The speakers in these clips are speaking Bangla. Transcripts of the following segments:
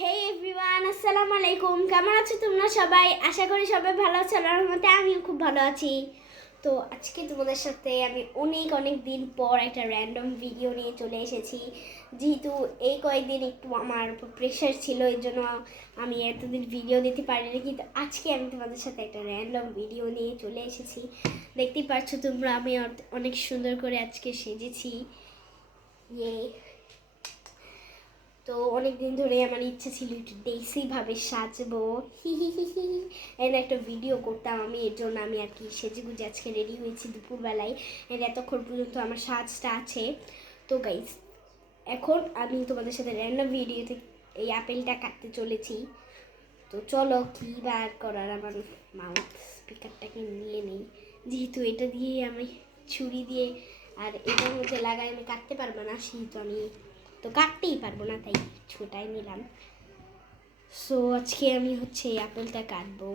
হে এভরিওয়ান, আসসালামু আলাইকুম। কেমন আছো তোমরা সবাই? আশা করি সবাই ভালো আছো। আল্লাহর রহমতে আমিও খুব ভালো আছি। তো আজকে তোমাদের সাথে আমি অনেক অনেক দিন পর একটা র্যান্ডম ভিডিও নিয়ে চলে এসেছি। যেহেতু এই কয়েকদিন একটু আমার উপর প্রেশার ছিল, এই জন্য আমি এতদিন ভিডিও দিতে পারিনি, কিন্তু আজকে আমি তোমাদের সাথে একটা র্যান্ডম ভিডিও নিয়ে চলে এসেছি। দেখতেই পাচ্ছ তোমরা, আমি অনেক সুন্দর করে আজকে সেজেছি। ইয়ে, তো অনেক দিন ধরে আমার ইচ্ছা ছিল একটু দেশিভাবে সাজবো, হি হি হি হি, এর একটা ভিডিও করতাম আমি। এর জন্য আমি আর কি সেজে গুজে আজকে রেডি হয়েছি দুপুরবেলায়। এর এতক্ষণ পর্যন্ত আমার সাজটা আছে। তো গাইস, এখন আমি তোমাদের সাথে র্যান্ডম ভিডিওতে এই আপেলটা কাটতে চলেছি। তো চলো, কী বার করার, আমার মাউথ স্পিকারটাকে নিয়ে নেই, যেহেতু এটা দিয়ে আমি ছুরি দিয়ে আর এটার মধ্যে লাগাই আমি কাটতে পারবো না, সেহেতু আমি তো কাটতেই পারবো না, তাই ছোটাই নিলাম। সো আজকে আমি হচ্ছে এই আপেলটা কাটবো।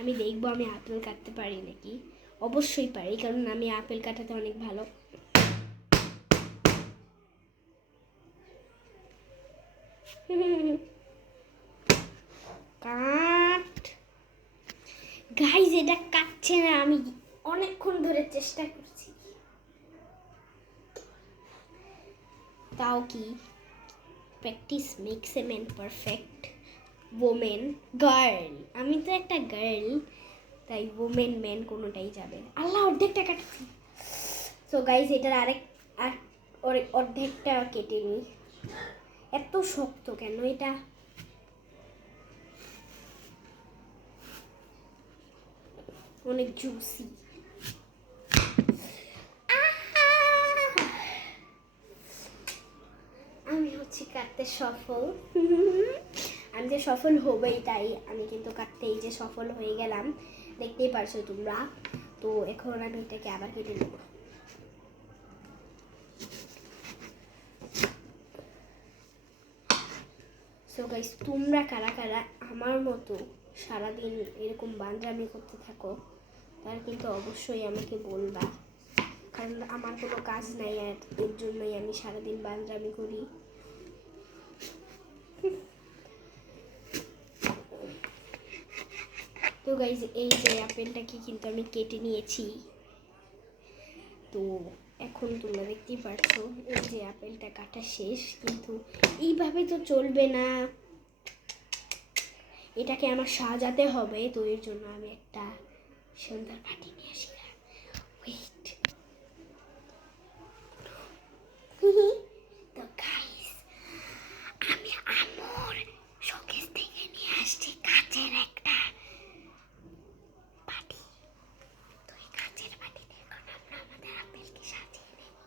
আমি দেখবো আমি আপেল কাটতে পারি নাকি। অবশ্যই পারি, কারণ আমি আপেল কাটাতে অনেক ভালো। কাট গাইজ, এটা কাটছে না। আমি অনেকক্ষণ ধরে চেষ্টা করছি, তাও কি। Practice makes a man perfect. Women, girl, আমি তো একটা গার্ল, তাই ওমেন ম্যান কোনোটাই যাবে। আল্লাহ, অর্ধেকটা কাটছি। সো গাইজ, এটার আর অর্ধেকটা কেটে নিই। এত শক্ত কেন এটা? অনেক জুসি। আমি হচ্ছে কাটতে সফল। আমি যে সফল হবেই, তাই আমি কিন্তু কাটতে এই যে সফল হয়ে গেলাম, দেখতেই পারছো তোমরা। তো এখন আমি এটাকে আবার কেটে নেব। সো গাইস, তোমরা কারা কারা আমার মতো সারাদিন এরকম বান্দরামি করতে থাকো, তার কিন্তু অবশ্যই আমাকে বলবা, কারণ আমার কোনো কাজ নাই, আর এর জন্যই আমি সারাদিন বান্দরামি করি। তো গাইজ, এই যে আপেলটাকে কিন্তু আমি কেটে নিয়েছি। তো এখন তোমরা দেখতেই পারছো, এই যে আপেলটা কাটা শেষ, কিন্তু এইভাবে তো চলবে না, এটাকে আমার সাজাতে হবে। তো এর জন্য আমি একটা সুন্দর বাটি নিয়ে আসলাম। ওয়েট। তো গাইস, আমি আমার শোকেস থেকে নিয়ে আসছি কাচের একটা বাটি। তো এই কাচের বাটিতে এখন আমরা আমাদের আপেলকে সাজিয়ে নেব।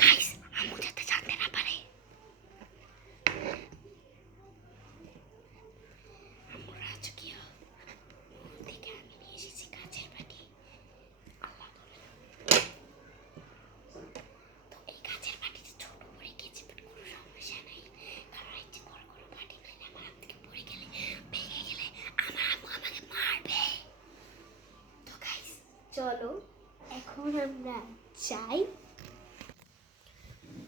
গাইস, আম্মু যাতে জানতে না পারে। আম্মুর রাজকীয় মন থেকে আমি নিয়ে এসেছি কাচের বাটি। আল্লাহ, তো এই কাচের বাটিতে ছোট করে গেছে, বাট কোনো সমস্যা নাই, কারণ এই যে বড় বড় বাটি গুলো আমার হাত থেকে পড়ে গেলে, ভেঙে গেলে আমার আম্মু আমাকে মারবে। তো গাইস, চলো এখন আমরা যাই।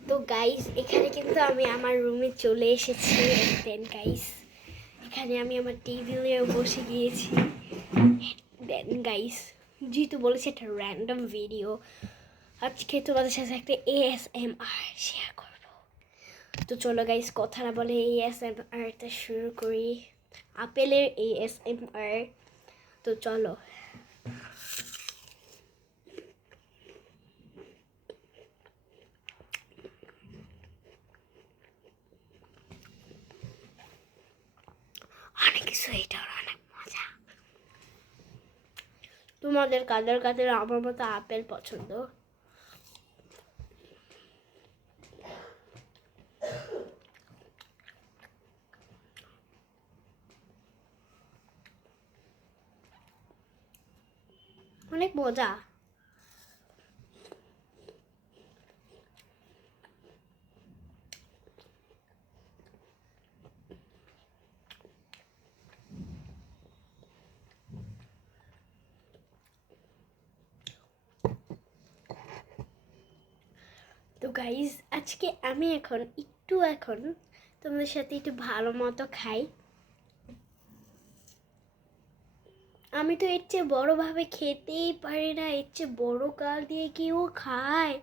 তো গাইস, এখানে কিন্তু আমি আমার রুমে চলে এসেছি। দেন গাইস, এখানে আমি আমার টেবিলেও বসে গিয়েছি। দেন গাইস, যেহেতু বলেছি একটা র্যান্ডম ভিডিও, আজকে তোমাদের সাথে একটা ASMR শেয়ার করব। তো চলো গাইস, কথা না বলে ASMRটা শুরু করি, আপেলের ASMR। তো চলো। অনেক কিছু, এটা অনেক মজা। তোমাদের কাদের কাদের আমার মতো আপেল পছন্দ? অনেক মজা। তো গাইজ, আজকে আমি এখন একটু এখন তোমাদের সাথে একটু ভালো মতো খাই। আমি তো এর চেয়ে বড়োভাবে খেতেই পারি না, এর চেয়ে বড় গাল দিয়ে কেউ খায়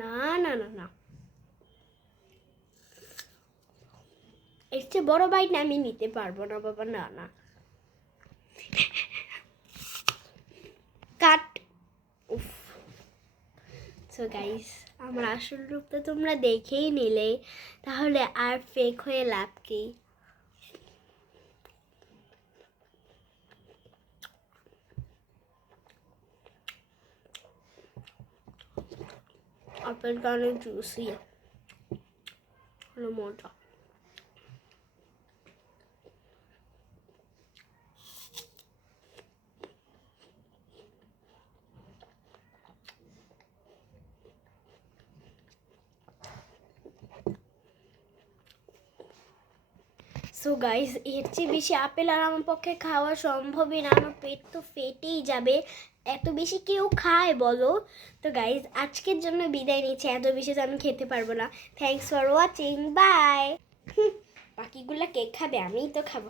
না না না না, এর চেয়ে বড় বাইট আমি নিতে পারবো না বাবা, না না। কাট। উফ। সো গাইস, আমার আসল রূপ তো তোমরা দেখেই নিলে, তাহলে আর ফেক হয়ে লাভ কি? আপেলটা অনেক জুসি, হলো মজা। সো গাইস, এর চেয়ে বেশি আপেল আর আমার পক্ষে খাওয়া সম্ভবই না, আমার পেট তো ফেটেই যাবে। এত বেশি কেউ খায় বলো? তো গাইস, আজকের জন্য বিদায় নিচ্ছি, এত বেশি তো আমি খেতে পারবো না। Thanks for watching, bye. বাকিগুলা কে খাবে? আমিই তো খাবো।